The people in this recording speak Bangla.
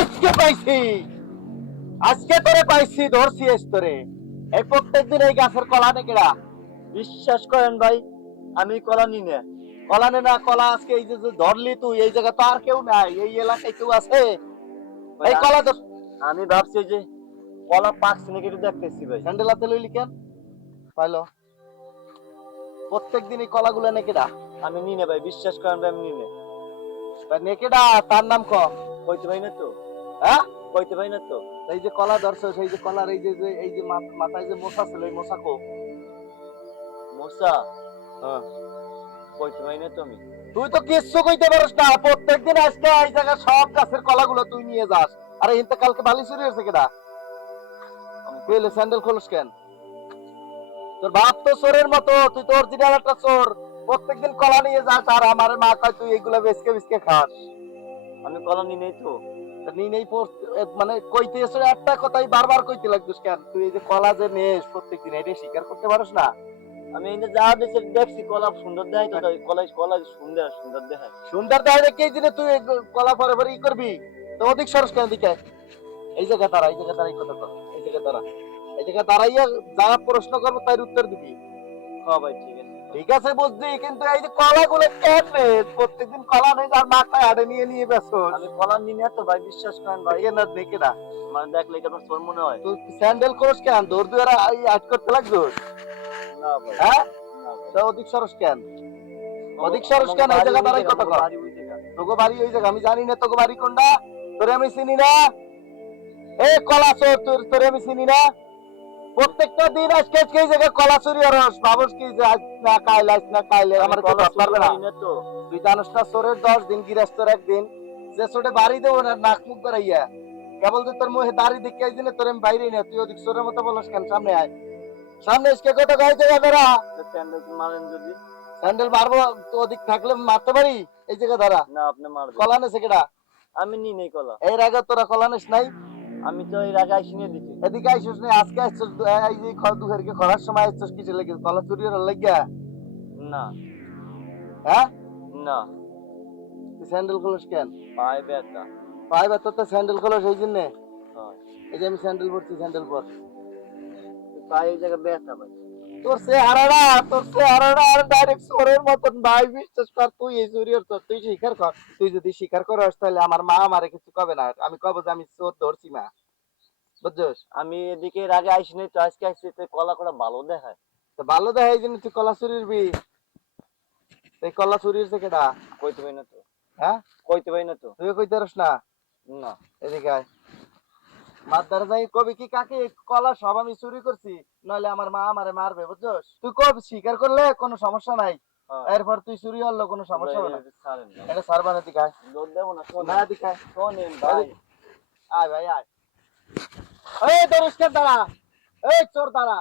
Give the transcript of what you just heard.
আজকে পাইছি, আজকে তোরে পাইছি, ধরছি তোরে। এই প্রত্যেকদিন এই গাছের কলা নেকেড়া। বিশ্বাস করেন ভাই, আমি কলা নি না। কলা নে না, কলা আজকে এই যে যে ধরলি তুই, এই জায়গা তো আর কেউ নাই, এই এলাকায় কেউ আছে? ভাই, এই কলা ধর। আমি ভাবছি যে কলা পাকছে নাকি একটু দেখতেছি ভাই। স্যান্ডেল হাতে লইলি কেন? পাইলো প্রত্যেকদিন এই কলাগুলো নেকেড়া। আমি নি না ভাই, বিশ্বাস করেন ভাই, আমি নি না। নেকেড়া তার নাম ক? কইতে ভাই না তো, হ্যাঁ, কইতে ভাই না তো। এই যে কলা ধরছো, সেই যে কলার এই যে এই যে মাথায় যে মোছা ছিল, এই মোছা কো? মোসা, হ্যাঁ, কইতে ভাই না তো আমি। তুই তো কিচ্ছু কইতে পারিস না। প্রত্যেকদিন আজকে এই জায়গা সব গাছের কলাগুলো তুই নিয়ে যাস। আরে ইনতে কালকে বালি চুরি হয়েছে কেডা? তুই এলে স্যান্ডেল খোলস কেন? তোর বাপ তো চোরের মতো, তুই তো অরিজিনাল একটা চোর। প্রত্যেকদিন কলা নিয়ে যাস আর আমার মা কয় তুই এইগুলা বেচকে বেচকে খাস। আমি কলা নি নাই তো। তা নিয়ে নেই মানে কইতে এসে একটা কথাই বারবার কইতে লাগছিস কেন? তুই এই যে কলা যে নেস প্রত্যেকদিন, এটা স্বীকার করতে পারিস না? আমি এই যে যা দেখছি কলা সুন্দর দেখাই তো, তাই কলা কলা সুন্দর সুন্দর দেখায়। সুন্দর দেয় রেখে দিনে তুই এই কলা পরে পরে ই করবি? তো অধিক সরস কেন দিকে? এই জায়গা দাঁড়া, এই জায়গা দাঁড়াই কথা কর, এই জায়গা দাঁড়া। এই জায়গা দাঁড়াইয়া যা প্রশ্ন করবো তার উত্তর দিবি। হ্যাঁ ভাই, ঠিক আছে। ঠিক আছে বুঝছি, কিন্তু এই যে কলাগুলো কেন রে? প্রত্যেকদিন কলা নেই আর মাথায় হাটে নিয়ে নিয়ে বেসোস। আমি কলা নি না তো ভাই, বিশ্বাস করেন ভাই। কেন দেখে না? মানে দেখলে এটা আমার চোর মনে হয়। তুই স্যান্ডেল করস কেন? দৌড় দুয়ারা আট করতে লাগছিস? না ভাই, হ্যাঁ, না ভাই। তা অধিক সরস কেন? অধিক সরস কেন? এই জায়গা দাঁড়াই কথা কর। বাড়ি ওই জায়গা। তোকে বাড়ি ওই জায়গা, আমি জানি না তোকে বাড়ি কোনটা। তোরে আমি চিনি না। এই কলা চোর, তোরে আমি চিনি না। প্রত্যেকটা দিন আজকে আজকে এই জায়গায় কলা চুরি আর ভাবস কি যে আজ না কাইলে, আজ না কাইলে আমার কেউ কলা ধরতে পারবে না। চুরি না তো। তুই জানিস না চোরের 10 দিন, গৃহস্থর একদিন। যে চোরে বাড়ি দেবো না নাক মুখ বেড়াইয়া, কেবল যে তোর মুখে দাড়ি দেখে এই দিনে তোর আমি বাইরে না। তুই ওদিক চোরের মতো বলস কেন? সামনে আয়, সামনে এসে কত গাইতে যাবে না। স্যান্ডেল মারেন যদি। স্যান্ডেল মারবো তো ওদিক থাকলে মারতে পারি। এই জায়গা ধরা না, আপনি মারবেন। কলা নেছে কেডা? আমি নি নেই কলা। এর আগে তোরা কলা নিস নাই? আমি তো এর আগে আইসি নিয়ে দিছি। এদিকে আইসিস নি, আজকে আইসিস এই যে দুপুরকে খরার সময় আইসিস কিসে লেগে? কলা চুরি হওয়ার লাগিয়া? না, হ্যাঁ, না। তুই স্যান্ডেল খোলস কেন? পায়ে ব্যথা। পায়ে ব্যথা তো স্যান্ডেল খোলস এই জন্যে? হয়। এই যে আমি স্যান্ডেল পরছি, স্যান্ডেল পর। পায়ে জায়গা ব্যথা ভাই। তোর তোর চেহারাটা আর ডাইরেক্ট চোরের মতন ভাই। বিশ্বাস কর, তুই এই চুরি করছিস, তুই স্বীকার কর। তুই যদি স্বীকার করস তাহলে আমার মা আমারে কিছু কবে না। আমি কব যে আমি চোর ধরছি মা, বুঝছস? আমি এদিকে এর আগে আইসি নাই তো, আজকে আইসি তো কলা কলা ভালো দেখায়। তো ভালো দেয় এই জন্য তুই কলা চুরির বি। এই কলা চুরির যে কেডা? কইতে পাই না তো। হ্যাঁ, কইতে পাই না তো। তুই কইতে পারস না? না। এদিকে আয়, মাদার যাই কবি কি কাকে কলা সব আমি চুরি করছি, নইলে আমার মা আমারে মারবে, বুঝছস? তুই কব স্বীকার করলে কোনো সমস্যা নাই। হ্যাঁ। এরপর তুই চুরি হলো কোনো সমস্যা হবে না। ছাড়েন না। এটা সারবা না, দিকে আয়। দৌড় দেবো না, না, শোনেন। দিকে আয়। শোনেন ভাই। আয় ভাই আয়। এই দরুস্কার দাঁড়া, এই চোর দাঁড়া।